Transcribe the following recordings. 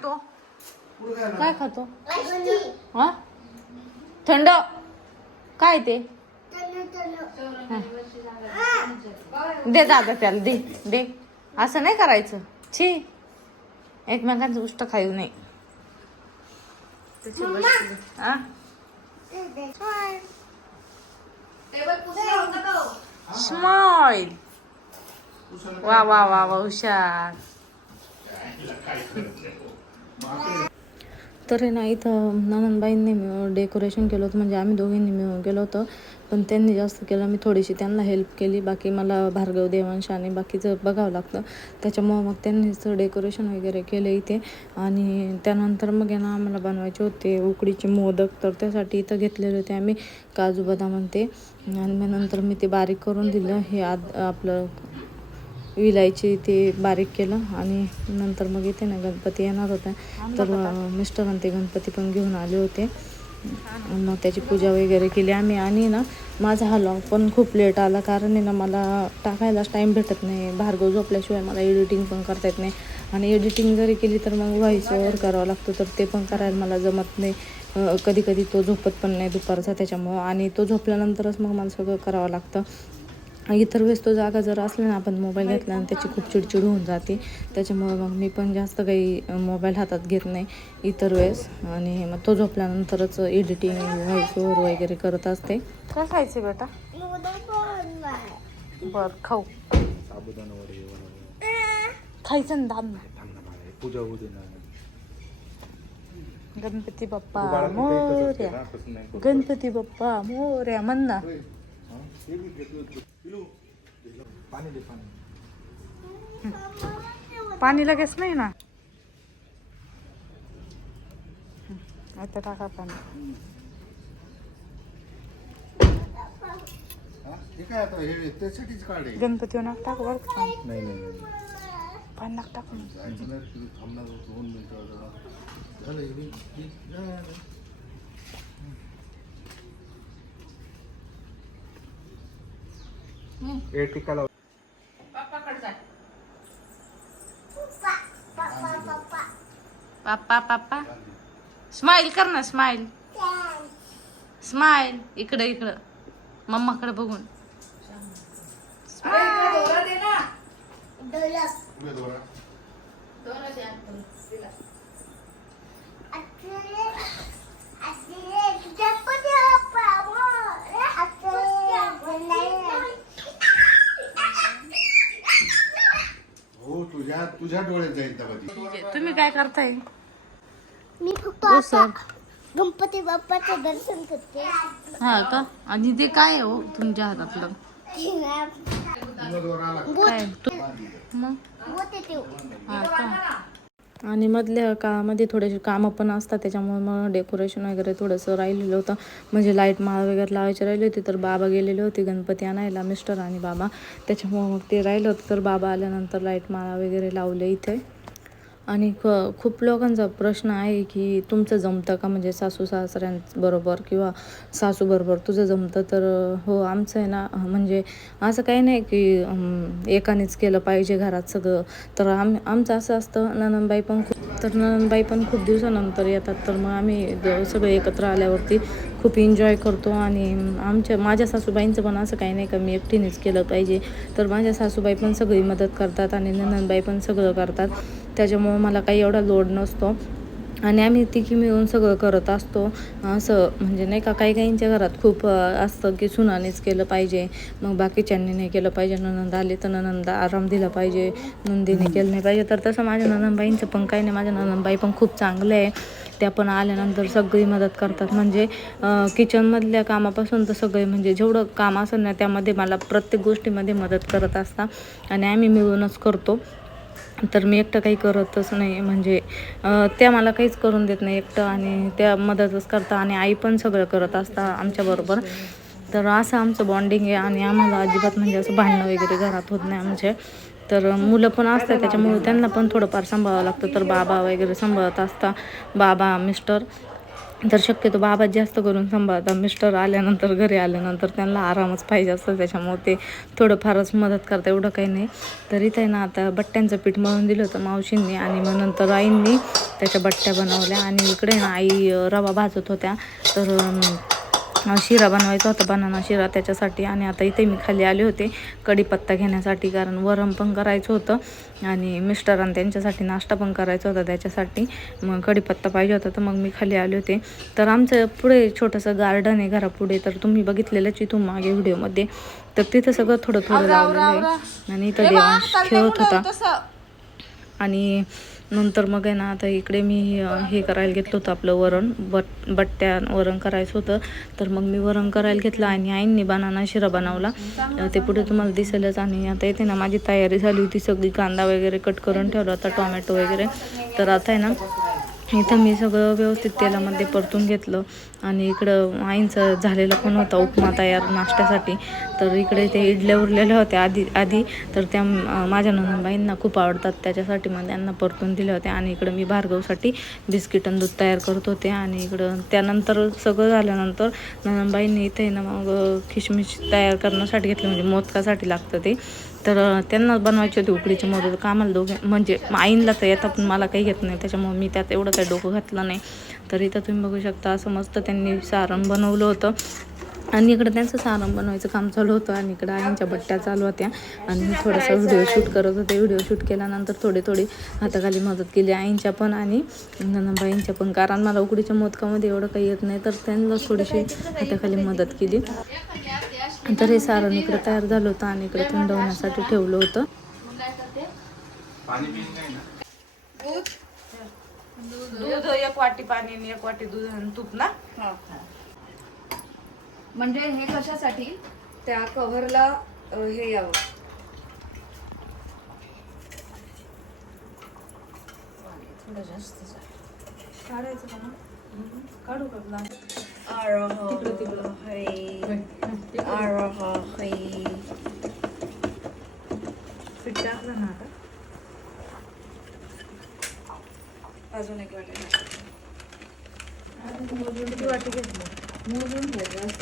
खातो. काय खातो? हा? थंड. काय ते? दे दादा त्याला दे दे. असं नाही करायचं. छी. एकमेकांचं उष्ट खाऊ नये. हा? स्माइल वा वा वा वा हुशार. तर ना इथं ननंदबाईंनी मिळून डेकोरेशन केलं होतं म्हणजे आम्ही दोघींनी मिळून केलं होतं. पण त्यांनी जास्त केलं मी थोडीशी त्यांना हेल्प केली. बाकी मला भार्गव देवांश आणि बाकीचं बघावं लागतं. त्याच्यामुळं मग त्यांनीच डेकोरेशन वगैरे केलं इथे. आणि त्यानंतर मग यांना आम्हाला बनवायचे होते उकडीचे मोदक. तर त्यासाठी इथं घेतलेले होते आम्ही. काजू बदाम आणि ते. आणि मग नंतर मी ते बारीक करून दिलं. हे आद आपलं विलायची ते बारीक केलं आणि नंतर मग इथे ना गणपती येणार होता. तर मिस्टर आणि ते गणपती पण घेऊन आले होते. मग त्याची पूजा वगैरे केली आम्ही आणि ना माझा हा लॉग पण खूप लेट आला कारण आहे ना मला टाकायलाच टाईम भेटत नाही. भार्गव झोपल्याशिवाय मला एडिटिंग पण करता येत नाही. आणि एडिटिंग जरी केली तर मग व्हॉइस ओव्हर करावं लागतं तर ते पण करायला मला जमत नाही. कधी कधी तो झोपत पण नाही दुपारचा त्याच्यामुळं. आणि तो झोपल्यानंतरच मग मला सगळं करावं लागतं. इतर वेळेस तो जागा जर असला ना आपण मोबाईल घेतला आणि त्याची खूप चिडचिड होऊन जाते. त्याच्यामुळे मग मी पण जास्त काही मोबाईल हातात घेत नाही इतर वेळेस. आणि मग तो झोपल्यानंतरच एडिटिंग व्हॉइस ओव्हर वगैरे करत असते. काय खायचं बेटा? बर खाऊ. खायचं ना पूजा होऊ गणपती बाप्पा मोर्या. गणपती बाप्पा मोर्या म्हण पाणी दे पाणी. पाणी लगेच नाही ना? आता टाका पाणी. त्यासाठीच काढे गणपती नाक टाक पाणी? नाही नाही पाणी नाक टाकून थांबणार दोन मिनिटं. झालं हे बी- हे- झालं. हे टिका लाव पाप्पा पाप्पा. स्माइल कर ना स्माइल स्माइल इकडं इकडं. मम्माकडे बघून. उभे दोरा. हो तुझ्या डोळ्यात जाईल त्या मध्ये तुम्ही काय करताय? मी फक्त हो सर. गणपती बाप्पाचं दर्शन करते. हा का? आणि ते काय आहे हो तुमच्या हातातलं? आला? काय? तू मग? होते ते हा का? आणि मधल्या काळामध्ये थोडेसे कामं पण असतात त्याच्यामुळे मग डेकोरेशन वगैरे थोडंसं राहिलेलं होतं. म्हणजे लाइट माळ वगैरे लावायची राहिली होती तर बाबा गेलेले होते गणपती आणायला मिस्टर आणि बाबा. त्याच्यामुळं मग ते राहिलं होतं. तर बाबा आल्यानंतर लाइट माळा वगैरे लावले इथे. आणि ख खूप लोकांचा प्रश्न आहे की तुमचं जमतं का? म्हणजे सासू सासऱ्यांबरोबर किंवा सासूबरोबर तुझं जमतं तर हो आमचं आहे ना. म्हणजे असं काही नाही की एकानेच केलं पाहिजे घरात सगळं. तर आम आमचं असं असतं. ननंदबाई पण खूप तर ननंदबाई पण खूप दिवसानंतर येतात. तर मग आम्ही सगळे एकत्र आल्यावरती खूप एन्जॉय करतो. आणि आमच्या माझ्या सासूबाईंचं पण असं काही नाही का मी एकटीनेच केलं पाहिजे. तर माझ्या सासूबाई पण सगळी मदत करतात आणि ननंदबाई पण सगळं करतात. त्याच्यामुळं मला काही एवढा लोड नसतो. आणि आम्ही तिघी मिळून सगळं करत असतो. असं म्हणजे नाही का काही काहींच्या घरात खूप असतं की सुनानेच केलं पाहिजे. मग बाकीच्यांनी नाही केलं पाहिजे. ननंद आले तर ननंद आराम दिला पाहिजे. नंदीने केलं नाही पाहिजे. तर तसं माझ्या ननंदबाईंचं पण काही नाही. माझ्या ननंदबाई पण खूप चांगलं आहे. त्या पण आल्यानंतर सगळी मदत करतात. म्हणजे किचनमधल्या कामापासून तर सगळे म्हणजे जेवढं काम असेल ना त्यामध्ये मला प्रत्येक गोष्टीमध्ये मदत करत असतात. आणि आम्ही मिळूनच करतो. तर मी एकटं काही करतच नाही. म्हणजे त्या मला काहीच करून देत नाही एकटं आणि त्या मदतच करतात आणि आई पण सगळं करत असता आमच्याबरोबर तर असं आमचं बॉन्डिंग आहे आणि आम्हाला अजिबात म्हणजे असं भांडणं वगैरे घरात होत नाही आमचे. तर मुलं पण असतात त्याच्यामुळे त्यांना पण थोडंफार सांभाळावं लागतं. तर बाबा वगैरे सांभाळत असता. बाबा मिस्टर तर शक्यतो बाबा जास्त करून सांभाळतात. मिस्टर आल्यानंतर घरी आल्यानंतर त्यांना आरामच पाहिजे असतं. त्याच्यामुळे ते थोडं फारच मदत करता एवढं काही नाही. तरी इथे ना आता बट्ट्यांचं पीठ मळून दिलं होतं मावशींनी आणि मग नंतर आईंनी त्याच्या बट्ट्या बनवल्या आणि इकडे ना आई रवा भाजत होत्या. तर शिरा बनवायचा होता बनाना शिरा त्याच्यासाठी. आणि आता इथे मी खाली आले होते कढीपत्ता घेण्यासाठी कारण वरण पण करायचं होतं आणि मिस्टरांना त्यांच्यासाठी नाश्ता पण करायचा होता त्याच्यासाठी. मग कढीपत्ता पाहिजे होता तर मग मी खाली आले होते. तर आमचं पुढे छोटंसं गार्डन आहे घरापुढे तर तुम्ही बघितलेलंच इथून मागे व्हिडिओमध्ये. तर तिथं सगळं थोडं थोडं लावलेलं आहे. आणि इथं देवांश खेळत होता. आणि नंतर मग आहे ना आता इकडे मी हे करायला घेतलं होतं आपलं वरण बट बट्ट्या वरण करायचं होतं. तर मग मी वरण करायला घेतलं आणि आईंनी बनाना शिरा बनवला. ते पुढे तुम्हाला दिसेलच आणि आता येते ना माझी तयारी झाली होती सगळी. कांदा वगैरे कट करून ठेवला होता टोमॅटो वगैरे. तर आता आहे ना इथं मी सगळं व्यवस्थित तेलामध्ये परतून घेतलं. आणि इकडं आईंचं झालेलं पण होता उपमा तयार नाश्त्यासाठी. तर इकडे ते इडल्या उरलेल्या होत्या आधी आधी. तर त्या माझ्या ननंदबाईंना खूप आवडतात. त्याच्यासाठी मग त्यांना परतून दिल्या होत्या. आणि इकडं मी भार्गवसाठी बिस्किट आणि दूध तयार करत होते. आणि इकडं त्यानंतर सगळं झाल्यानंतर ननंदबाईंनी इथे ना मग खिशमिश किशमिश तयार करण्यासाठी घेतलं. म्हणजे मोदकासाठी लागतं ते. तर त्यांनाच त्यांना होती उकडीची उकडीचे मोदक तर आम्हाला दोघे म्हणजे आईनला तर येतात पण मला काही येत नाही. त्याच्यामुळे मी त्यात एवढं काही डोकं घातलं नाही. तर इथं तुम्ही बघू शकता असं मस्त त्यांनी सारण बनवलं होतं. आणि इकडं त्यांचं सारण बनवायचं काम चालू होतं आणि इकडं आईंच्या बट्ट्या चालू होत्या. आणि मी थोडासा व्हिडिओ शूट करत होते. व्हिडिओ शूट केल्यानंतर थोडी थोडी हाताखाली मदत केली आईंच्या पण आणि बाईंच्या पण. कारण मला उकडीच्या मोदकामध्ये एवढं काही येत नाही तर त्यांना थोडीशी हाताखाली मदत केली. तर हे सारण इकडं तयार झालं होतं आणि इकडे थंड होण्यासाठी ठेवलं होतं. दूध एक वाटी पाणी आणि एक वाटी दूध आणि तूप ना? म्हणजे हे कशासाठी? त्या कव्हरला हे यावं. काढायचं का मग? काढू का? आता? अजून एक वाटी किती वाटी घेतली?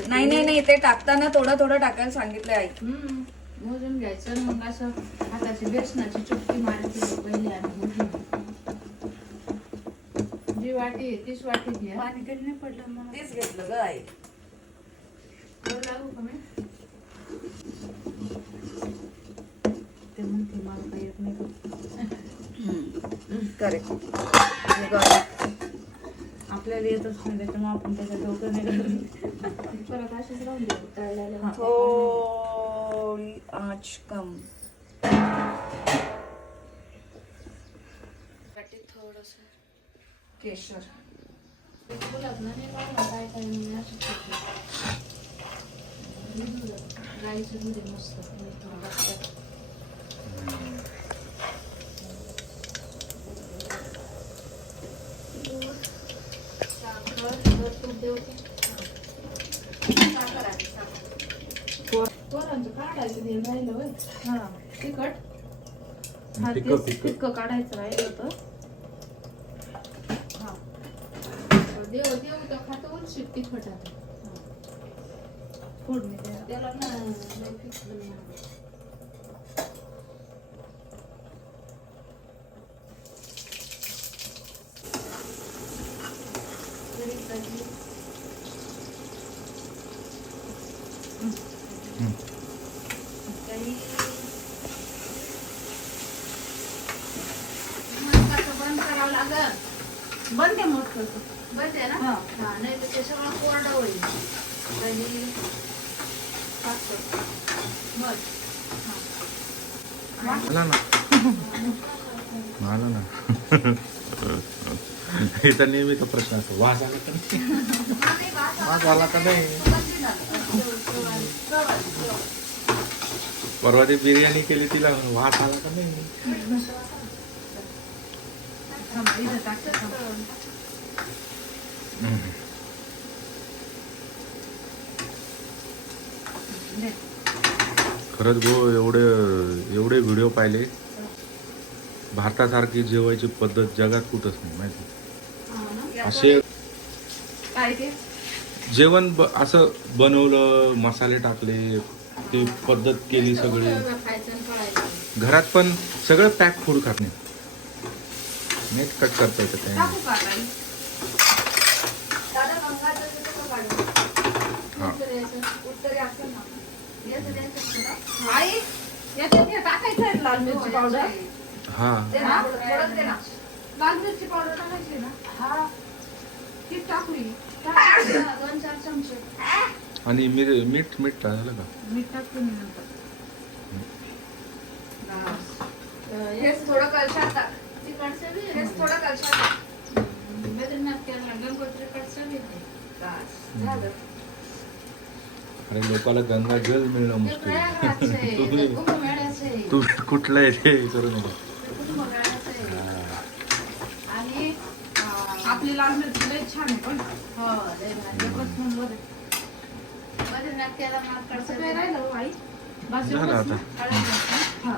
नाही नाही नाही ते टाकताना थोडं थोडं टाकायला सांगितलंय आई. हम्म. मोजून घ्यायचं. मग असं हाताची बेसनाची चुटकी मारायची पहिले आणि मोजून. जी वाटी आहे तीच वाटी घ्या. पाणी काही नाही पडलं मला. तेच घेतलं ग आई. करू लागू का मी? ते म्हणते मला काही येत नाही. करेक्ट आपल्याला येतच नाही त्याच्यामुळे आपण त्याच्यात डोकं नाही घालत. परत अशीच राहून देऊ तळलेलं थोडी आच कम. हा. हा. पिकं काढायचं राहिलं होतं. शिट्टी खातो उलशीत फोडणी द्या. त्याला ना लय fix बनवावं. तरी कधी काही मग बंद करावं लागल बंद आहे मोठं बंद आहे ना हा. हा नाही तर ते सगळं कोरडं होईल दही आला ना. आला ना. हिचा नेहमीचा प्रश्न असतो. वास आला का नाही? वास आला का नाही? परवा ती बिर्याणी केली तिला. वास आला का नाही? खरंच गो एवढे एवढे व्हिडिओ पाहिले. भारतासारखी जेवायची पद्धत जगात कुठंच नाही माहिती? असे जेवण असं बनवलं मसाले टाकले ती पद्धत केली सगळी. घरात पण सगळं पॅक फूड खात नाही. नेट कट करता येतं काढू? हा. आई याच्यात हे टाकायचं आहे लाल मिरची पावडर. हा. दे ना, थोडं- थोडंच दे ना. लाल मिरची पावडर टाकायची ना? हा. ती टाकली. टाक ना, दोन चार चमचे आणि मिर- मीठ मीठ टाकलं का? मीठ टाकतो मी नंतर. हेच थोडं कलशात टाक. हेच थोडं कलशात टाक. बस, झालं. अरे लोकांना गंगा जल मिळणं मुश्किल तुम्ही कुठलं आहे ते करू नका. आणि अं, आपली लाल मिरची लय छान आहे पण. नंबर आहे. कसं काय राहिलं हो आई? बस झालं आता. ना?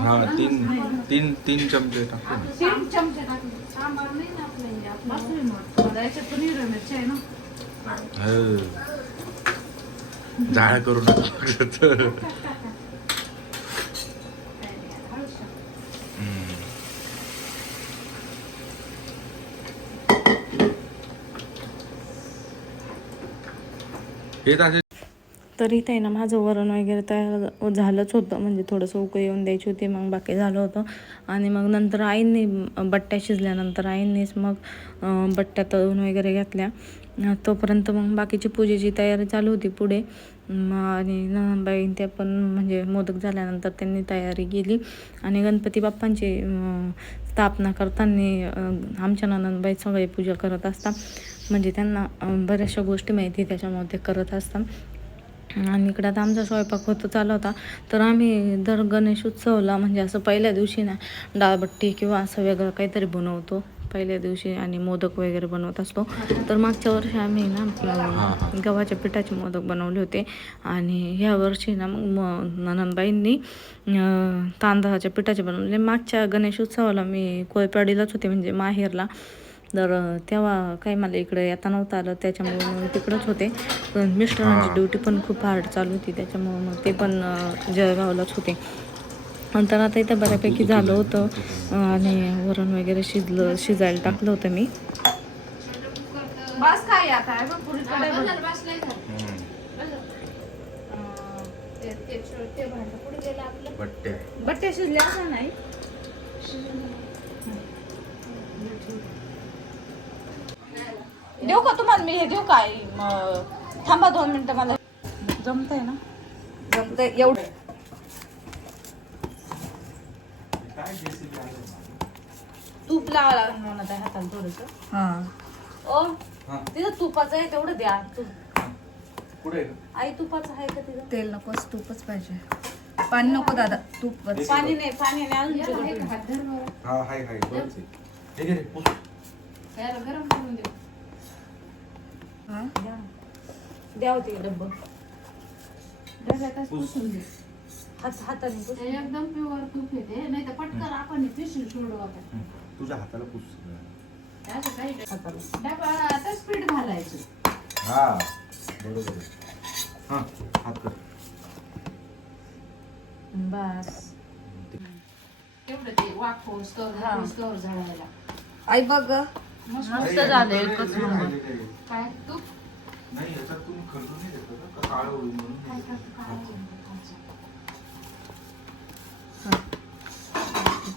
हा. तीन तीन तीन चमचे टाकले तीन चमचे टाकले नाही मिरची आहे ना हो. जाळ करू नका हे असे तर इथे ना माझं वरण वगैरे तयार झालंच होतं. म्हणजे थोडंसं उकळी येऊन द्यायची होती मग बाकी झालं होतं. आणि मग नंतर आईंनी बट्ट्या शिजल्यानंतर आईंनीच मग बट्ट्या तळून वगैरे घेतल्या. तोपर्यंत मग बाकीची पूजेची तयारी चालू होती पुढे आणि नंदबाई त्या पण म्हणजे मोदक झाल्यानंतर त्यांनी तयारी केली. आणि गणपती बाप्पांची स्थापना करताना आमच्या नंदबाई सगळे पूजा करत असतात. म्हणजे त्यांना बऱ्याचशा गोष्टी माहिती त्याच्यामुळे ते करत असतात. आणि इकडं आता आमचा स्वयंपाक होतो चालू होता. तर आम्ही दर गणेश उत्सवला म्हणजे असं पहिल्या दिवशी ना डाळबट्टी किंवा असं वेगळं काहीतरी बनवतो. पहिल्या दिवशी आणि मोदक वगैरे बनवत असतो. तर मागच्या वर्षी आम्ही ना गव्हाच्या पिठाचे मोदक बनवले होते. आणि ह्या वर्षी ना मग ननंदबाईंनी तांदळाच्या पिठाचे बनवले. मागच्या गणेश उत्सवाला मी कोयपाडीलाच होते म्हणजे माहेरला. तर तेव्हा काही मला इकडे येता नव्हतं आलं त्याच्यामुळे मग तिकडंच होते. पण मिस्टरांची ड्युटी पण खूप हार्ड चालू होती त्याच्यामुळे मग ते पण जळगावलाच होते. नंतर आता इथं बऱ्यापैकी झालं होतं आणि वरण वगैरे शिजलं शिजायला टाकलं होतं मी. बस काय आता? आहे बघ. पुरीकडे बघ. बट्टे. शिजल्या असं नाही? देऊ का तुम्हाला? मी हे देऊ काय? थांबा दोन मिनिटं मला. जमतंय ना? जमतंय. एवढं. तूप लावा लागेल म्हणत आहे हाताला थोडस. हा. ओ तिथं तुपाचं आहे तेवढं द्या तू कुठे आई तुपाचं आहे का तिथं? तेल नकोच तूपच पाहिजे. पाणी नको दादा तूपच पाणी नाही पाणी नाही अजून. हा हाय हाय आहे. हे घे रे, पुस. हा? द्या. द्या होते डब्ब? डब्यातच पुसून दे. हात हाताने पुसून दे. एकदम प्युअर तूप येते नाही तर पटकन आपण पिशवी सोडू आता. हं. तुझ्या हाताला पुस. असं काही हाताला डबा आता स्पीड घालायचं. हा बरोबर आहे. हा हात कर. बस. तेवढं ते वाफ हा. स्टोर झाडायला. आई बघ ग. मस्त झालं एकच नंबर. काय तूप नाही याच्यात तुम्ही खर्चून नाही देत का? काळं होईल म्हणून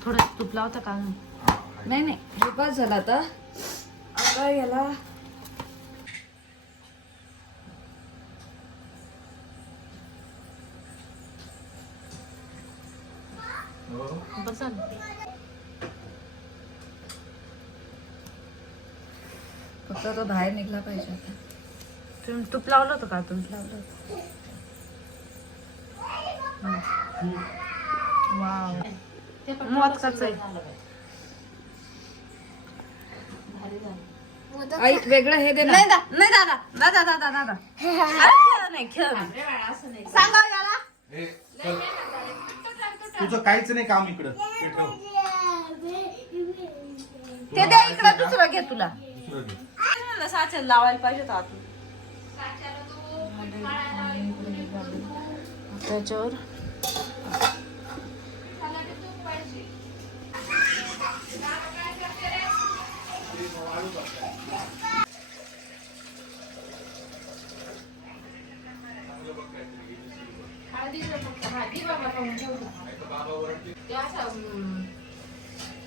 थोडं तूप लावता का. नाही नाही. हे बस झालं आता. आता याला हो. फक्त तो बाहेर निघला पाहिजे आता तुम्ही तूप लावलं होतं का? तुम्ही लावलं होतं. मोदकाचं आहे. आई वेगळं हे दे ना. नाही दा. नाही दादा. दादा दादा दादा. अरे खेळ नाही खेळ नाही. असं नाही सांगा याला हे, चल. तुझं काहीच नाही काम इकडं. ते ठेव ते द्या इकडं दुसरं घे तुला. दुसरं घे. लावायला पाहिजे होतं आतून. त्याच्यावर.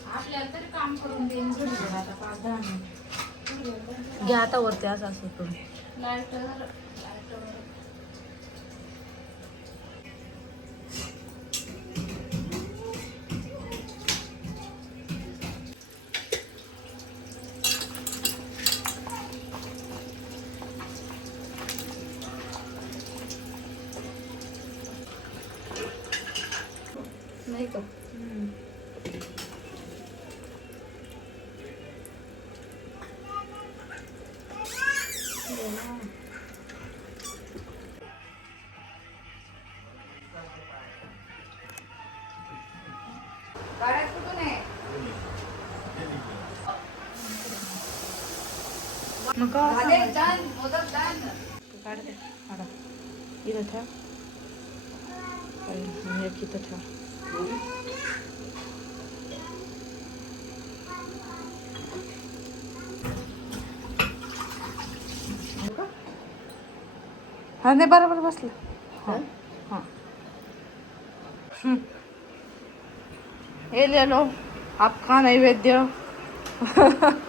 आपल्याला तरी काम करून देईन. आता पाच दहा मिनिट. घ्या आता वरती असं असं तुम्ही लाईटर लाईटर नाही का? मग का झाले डन मोदक डन काढ दे काढा इथं ठेव आणि एक इथं ठेव हा नाही बरोबर बसलं हां हां? ये ले लो। आपका नैवेद्य।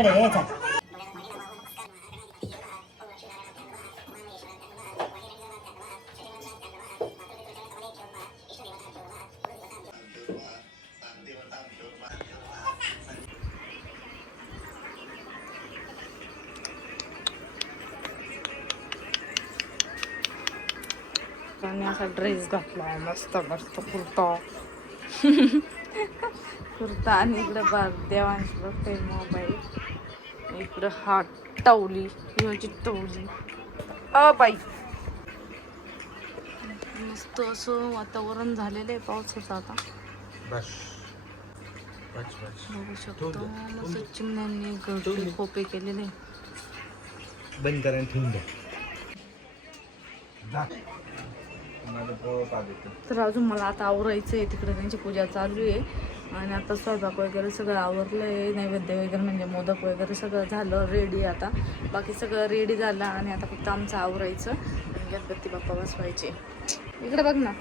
चढ हे चल. आणि असा ड्रेस घातला मस्त मस्त कुर्ता. कुर्ता आणि इकडं बा देवांश बघते मोबाईल इकडं हा टवली माझी टवली. अ बाई. मस्त असं वातावरण झालेलं आहे पावसाचं आता. बस. बस बस. बघू शकतो. मस्त चिमण्यांनी गडे खोपे केलेले. बंद करा ठेवून द्या. तर अजून मला आता आवरायचं आहे तिकडे त्यांची पूजा चालू आहे. आणि आता स्वयंपाक वगैरे सगळं आवरलं आहे नैवेद्य वगैरे म्हणजे मोदक वगैरे सगळं झालं रेडी आता. बाकी सगळं रेडी झालं आणि आता फक्त आमचं आवरायचं आणि गणपती बाप्पा बसवायचे. इकडे बघ ना.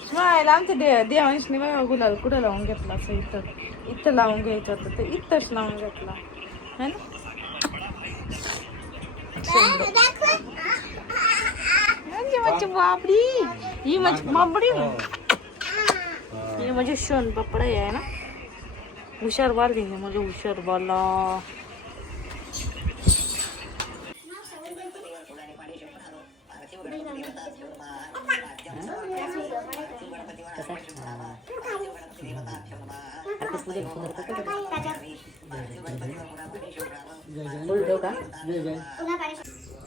स्माईल आमच्या दे देवांशने बघा गुलाल कुठं लावून घेतला असं इथं? इथं लावून घ्यायचं होतं ते इथंच लावून घेतला. है ना? म्हणजे माझी बाबडी. ही माझी बाबडी ही माझी शोन पपडा आहे ना. हुशार बाल घेणे म्हणजे हुशार बाला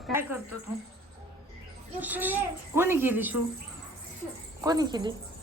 काय करतो तू? कोणी केली शू? कोणी केली?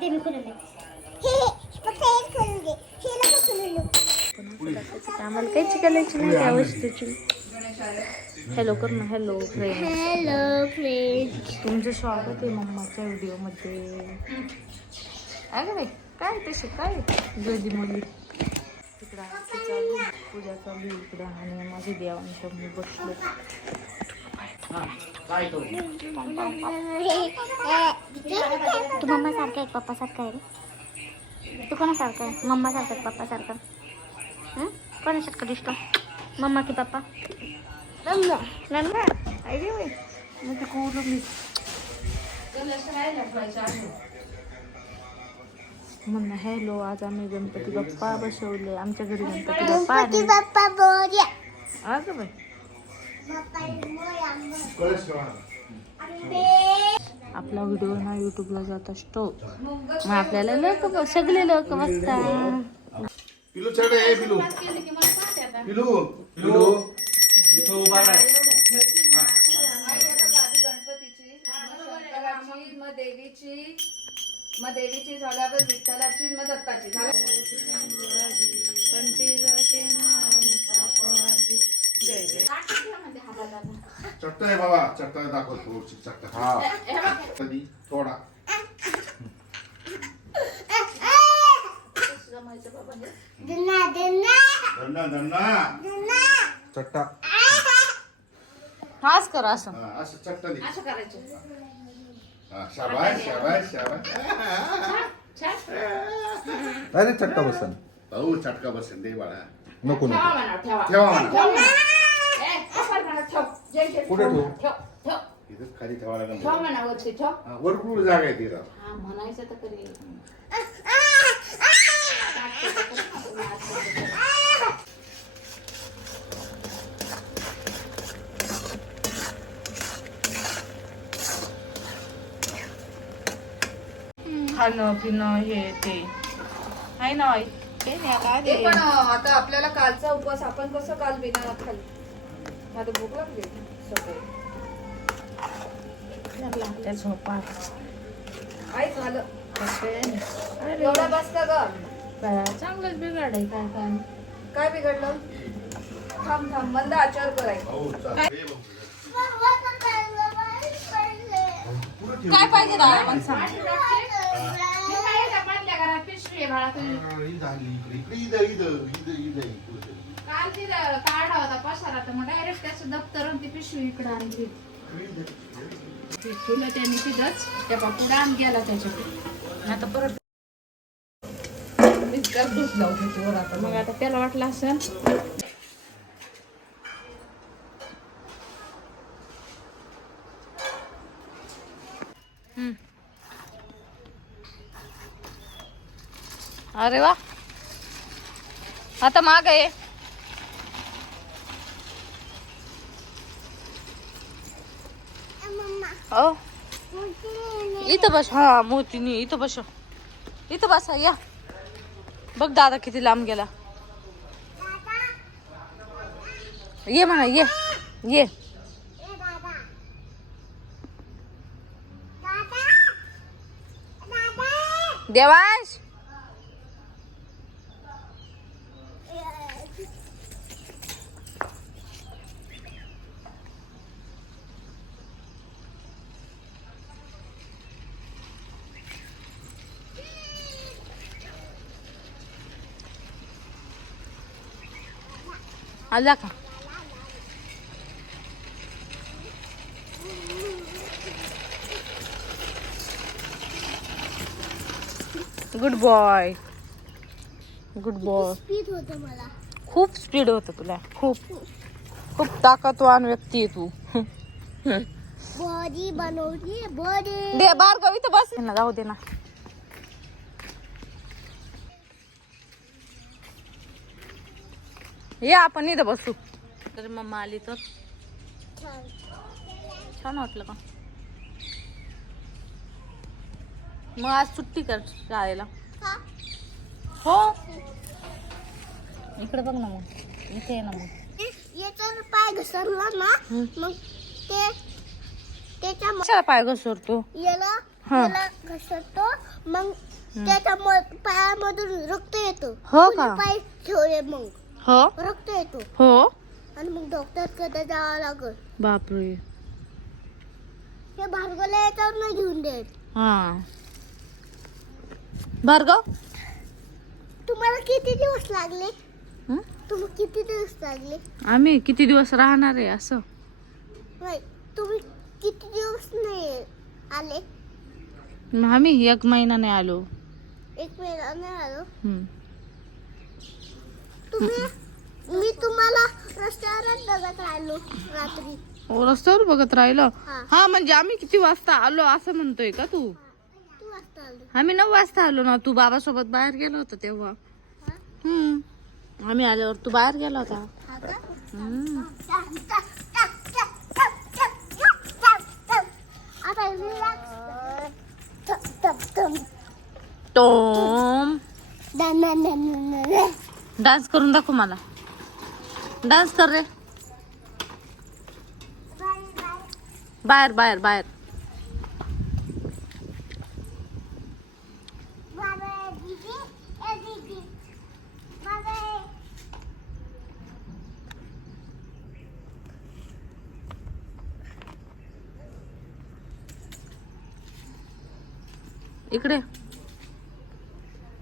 दे मी खोलून हे हे फक्त दे हे नको खोलून देऊ आम्हाला काही शिकायलायची नाही त्या वस्तूची. हॅलो कर ना हॅलो फ्रेंड हॅलो फ्रेंड तुमचं स्वागत आहे मम्माच्या व्हिडिओमध्ये. अगं बाई काय तशी काय? गर्दी मुली. तिकडं पूजा चालू इकडं. आणि माझी देवांच्या मी बसलो. तो मम्मा सारखा आहे पप्पा सारखा आहे रे. तू कोणासारखं आहे मम्मा सारखं आहे पप्पा सारखं. हं? कोणासारखं दिसतो? मम्मा की पप्पा? नन्ना नन्ना अरे. मग ते कोण मी म्हणणं हॅलो आज आम्ही गणपती बाप्पा बसवले. आमच्या घरी गणपती बाप्पा अगं बाई. आपला व्हिडिओ ना युट्यूबला जात असतो. मग आपल्याला लोक सगळे लोक बसतात पिलू चढ ए पिलू. पिलू पिलू. इथं उभा राह. गणपतीची मग देवीची मग देवीची झाल्यावर विठ्ठलाची मग दत्ताची झालं चट्टा आहे बाबा चट्टा दाखव चट्टा हा. कधी थोडा. दुन्ना दुन्ना धंदा धंदा दुन्ना चट्टा. फास कर असं. हा, असं चट्टा दे असं करायचं. हा, शाबाश शाबाश शाबाश अरे चट्टा बसन. भाऊ चटका बसेल दे बाळा. नको नको. ठेवा ठेवा. म्हणा. ठेव. जे जे कुठे ठेवू? ठेव खाली ठेवा लागेल. ठेव म्हणा वरती ठेव. हा, वरपूर जागा आहे तिला हा म्हणायचं तर कधी. खाणं पिणं हे ते. आहे ना आई. ते. पण अं, आता आपल्याला कालचा उपवास आपण कसं काल बिना खाल्ली? आता भूक लागली. त्या झोपा आई झालं. एवढा बस का ग. काय चांगलंच बिघाड आहे काय काय काय बिघडलं? थांब थांब मंद आचार कराय भाऊ चाल ए, भाऊ. काय पाहिजे दादा? मला सांग हा, काल होता पसारा तर मग डायरेक्ट त्याचं दप्तर आणि ती पिशवी इकडे आणली. ती ठेवलं त्याने तिथंच त्या पुढे आण गेला त्याच्याकडे. आता परत त्यात लावून वर आता. मग आता त्याला वाटलं असं अरे वा. आता माग आहे ओ इथं बस हा मोतीनी इथं बस. इथं बसा या. बघ दादा किती लांब गेला. ये म्हणा ये ये. देवांश! आला का? Good boy good boy speed होतं मला? खूप स्पीड होतं तुला. खूप. खूप ताकदवान व्यक्ती आहे तू. बॉडी बनवली बॉडी दे बारगाव इथं बस. ना जाऊ दे ना. या आपण इथं बसू. तर मम्मा आली तर? छान वाटलं का? मग आज सुट्टी कर शाळेला. हो? इकडे बघ ना मग. इथे ये ना मग. याचा पाय घसरला ना मग ते त्याच्या पाय घसरतो? याला हा. याला घसरतो मग त्याच्या पायामधून रक्त येतो. हो पुढे का? पाय ठेवले मग. हो? रक्त येतो. हो? आणि मग डॉक्टरकडे जावं लागल. बापरे. ते भार्गवला याच्यावर नाही घेऊन देत हा. भार्गव? तुम्हाला किती दिवस लागले? हं? तुम्ही किती दिवस लागले? आम्ही किती दिवस राहणार आहे असं? नाही तुम्ही किती दिवस नाही आले? आम्ही एक महिना नाही आलो. एक महिना नाही आलो? हम्म. तुम्ही मी तुम्हाला रस्त्यावरच बघत राहिलो रात्री ओ, रस्त्यावर बघत राहिलं हा. हा म्हणजे आम्ही किती वाजता आलो असं म्हणतोय का तू तू वाजता आलो आम्ही नऊ वाजता आलो ना तू बाबासोबत बाहेर गेला होता तेव्हा हम्म आम्ही आल्यावर तू बाहेर गेला होता हा का हम्म. आता relax. थप, थप, थप. टोम. डान्स करून दाखव मला. डान्स कर रे. बाहेर बाहेर बाहेर. इकडे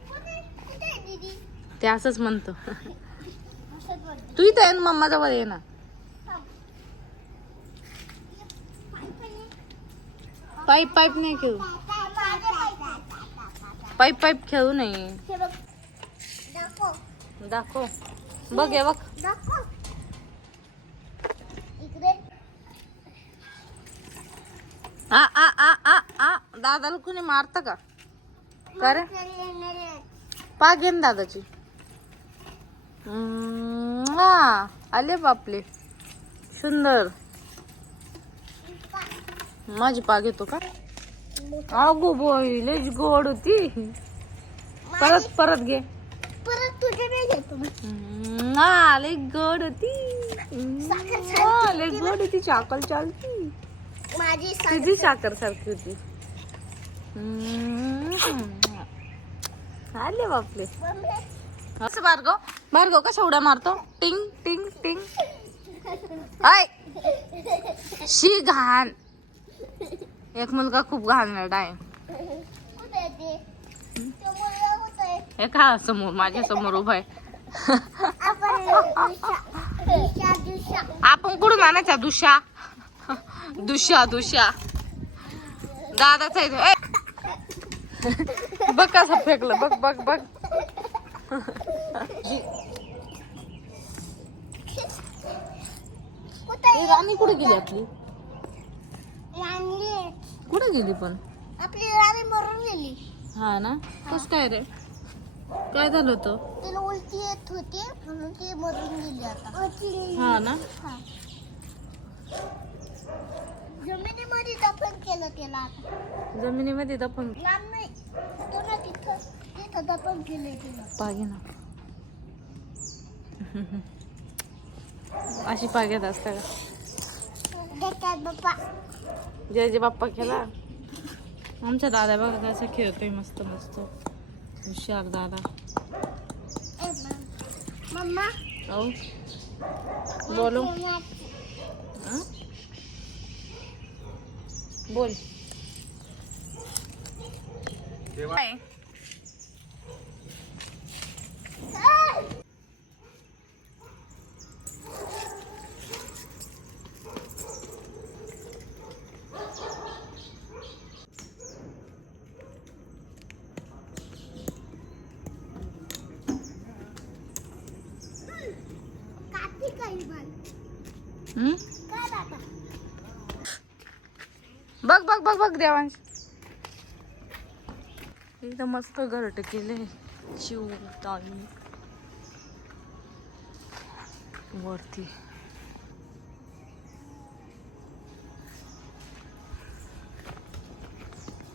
कुठे कुठे आहे दीदी ते असंच म्हणतो. तू इथं आहे ना मम्मा जवळ ये ना. पाईप पाईप नाही खेळू. पाईप पाईप खेळू नये. हे बघ. दाखव. बघ हे बघ. आ आ आ आ आ. दादाला कुणी मारत का? का रे? पाग घे ना दादाची. आले बापले. सुंदर. माझी पाग येतो का? अगो बोय लयच गोड होती. परत परत घे. परत तुझे नाही घेतो मी. हम्म, आ, लय गोड होती. लय गोड होती चाकल चालती. माझी तुझी साखर सारखी होती. आले बापले. असं भार्गव भार्गव कशा उड्या मारतो? टिंग टिंग टिंग. आय! शी घाण. एक मुलगा खूप घाणेरडा आहे. हे का समोर माझ्यासमोर उभा आहे? आपण कुठून आणायचा? दुशा दुशा दुशा दादाचा आहे बघ कसं फेकलं बघ बघ बघ. राणी कुठे गेली आपली? कुठे गेली पण? आपली राणी मरून गेली. हा ना? कस काय रे? काय झालं होतं? तिला उलटी येत होती म्हणून ती मरून गेली आता. हा ना. जमिनीमध्ये दफन केलं तिला आता. जमिनीमध्ये दफन नाही. तिथं तिथं दफन केलंय तिला. पागे ना. अशी पाग्यात असता का? जय जय बाप्पा केला आमच्या दादा बघा कसं खेळतोय मस्त मस्त. हुशार दादा. बोलो. हं? बोल. काय कार्तिक आहे बाळ. हं? काय बाबा बघ बघ देवांश. एकदम मस्त घरट केले. शिव ताई वरती.